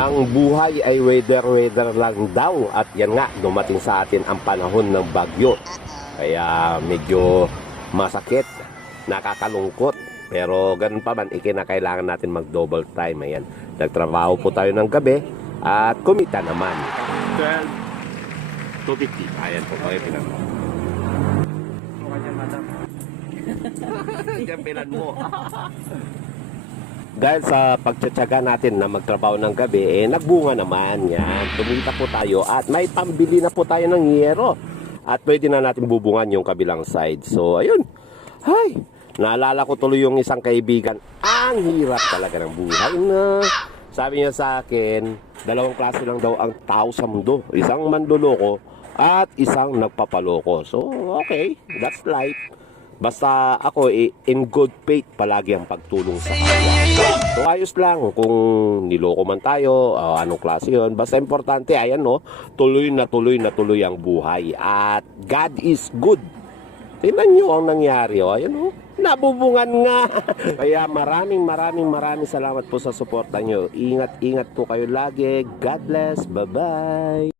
Ang buhay ay weather lang daw at yan nga, dumating sa atin ang panahon ng bagyo. Kaya medyo masakit, nakakalungkot. Pero ganun pa man, ikinakailangan natin mag-double time. Ayan, nagtrabaho po tayo ng gabi at kumita naman. 12 250. Ayan po kayo pinag Jampilan mo. Dahil sa pagtsatsaga natin na magtrabaho ng gabi, nagbunga naman yan. Tumita po tayo at may pambili na po tayo ng yero. At pwede na natin bubungan yung kabilang side. So, ayun. Hay! Naalala ko tuloy yung isang kaibigan. Ang hirap talaga ng buhay na. Sabi niya sa akin, dalawang klase lang daw ang tao sa mundo. Isang manduloko at isang nagpapaloko. So, okay. That's life. Basta ako, in good faith, palagi ang pagtulong sa kanya. So, ayos lang kung niloko man tayo, anong klase yun. Basta importante, ayan no, tuloy na tuloy ang buhay. At God is good. Tingnan nyo ang nangyari, ayan no, nabubungan nga. Kaya maraming salamat po sa suporta nyo. Ingat po kayo lagi. God bless. Bye-bye.